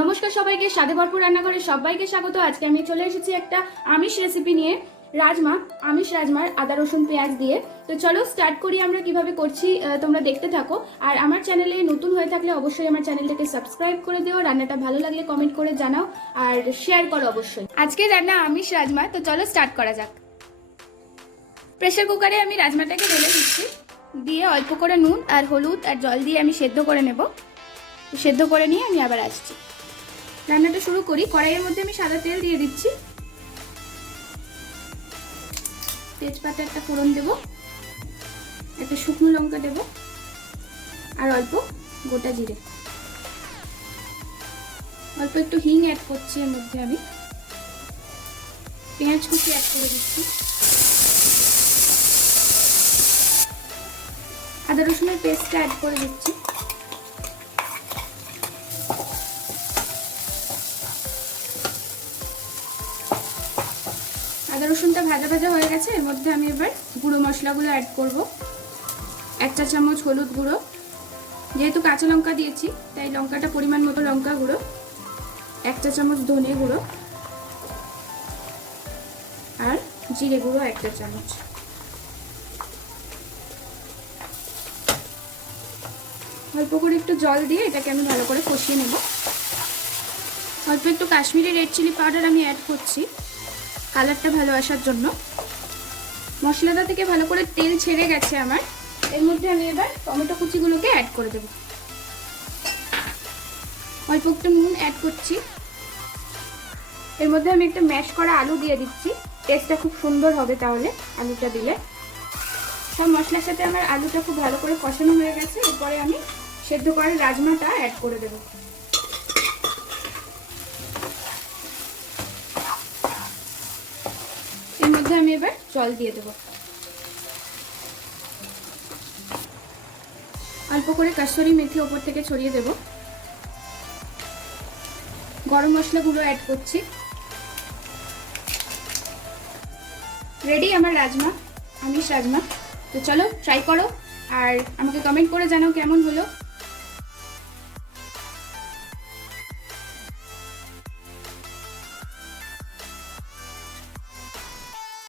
নমস্কার সবাইকে, স্বাদে ভরপুর রান্নাঘরে সবাইকে স্বাগত। আজকে আমি চলে এসেছি একটা আমিষ রেসিপি নিয়ে, রাজমা। আমিষ রাজমার আদা রসুন পেঁয়াজ দিয়ে। তো চলো স্টার্ট করি আমরা কিভাবে করছি, তোমরা দেখতে থাকো। আর আমার চ্যানেলে নতুন হয়ে থাকলে অবশ্যই আমার চ্যানেলটাকে সাবস্ক্রাইব করে দিও, রান্নাটা ভালো লাগলে কমেন্ট করে জানাও আর শেয়ার করো অবশ্যই। আজকে রান্না আমিষ রাজমা, তো চলো স্টার্ট করা যাক। প্রেসার কুকারে আমি রাজমাটাকে ঢেলে দিচ্ছি, দিয়ে অল্প করে নুন আর হলুদ আর জল দিয়ে আমি সেদ্ধ করে নেব। সেদ্ধ করে নিয়ে আমি আবার আসছি। রান্নাটা শুরু করি। কড়াইয়ের মধ্যে আমি সাদা তেল দিয়ে দিচ্ছি, তেজপাতা একটা ফোড়ন দেব, একটা শুকনো লঙ্কা দেব আর অল্প গোটা জিরে, অল্প একটু হিং অ্যাড করছি। এর মধ্যে আমি পেঁয়াজ কুচি অ্যাড করে দিচ্ছি, আদা রসুনের পেস্টটা অ্যাড করে দিচ্ছি, আদা রসুনটা ভাজা ভাজা হয়ে গেছে। এর মধ্যে আমি এবার গুঁড়ো মশলাগুলো অ্যাড করব। 1 চা চামচ হলুদ গুঁড়ো, যেহেতু কাঁচা লঙ্কা দিয়েছি তাই লঙ্কাটা পরিমাণ মতো লঙ্কা গুঁড়ো, 1 চা চামচ ধনে গুঁড়ো আর জিরে গুঁড়ো 1 চা চামচ। অল্প করে একটু জল দিয়ে এটাকে আমি ভালো করে কষিয়ে নেব। অল্প একটু কাশ্মীরি রেড চিলি পাউডার আমি অ্যাড করছি কালারটা ভালো আসার জন্য। মশলাটা থেকে ভালো করে তেল ছেড়ে গেছে আমার। এর মধ্যে আমি এবার টমেটো কুচিগুলোকে অ্যাড করে দেব। অল্প একটু নুন অ্যাড করছি। এর মধ্যে আমি একটা ম্যাশ করা আলু দিয়ে দিচ্ছি, টেস্টটা খুব সুন্দর হবে তাহলে আলুটা দিলে। সব মশলার সাথে আমার আলুটা খুব ভালো করে কষানো হয়ে গেছে। এরপরে আমি সেদ্ধ করা রাজমাটা অ্যাড করে দেব। এর মধ্যে আমি এবার জল দিয়ে দেব। অল্প করে কাসুরি মেথি ওপর থেকে ছড়িয়ে দেব। গরম মশলাগুলো অ্যাড করছি। রেডি আমার রাজমা, আমিষ রাজমা। তো চলো ট্রাই করো আর আমাকে কমেন্ট করে জানাও কেমন হলো।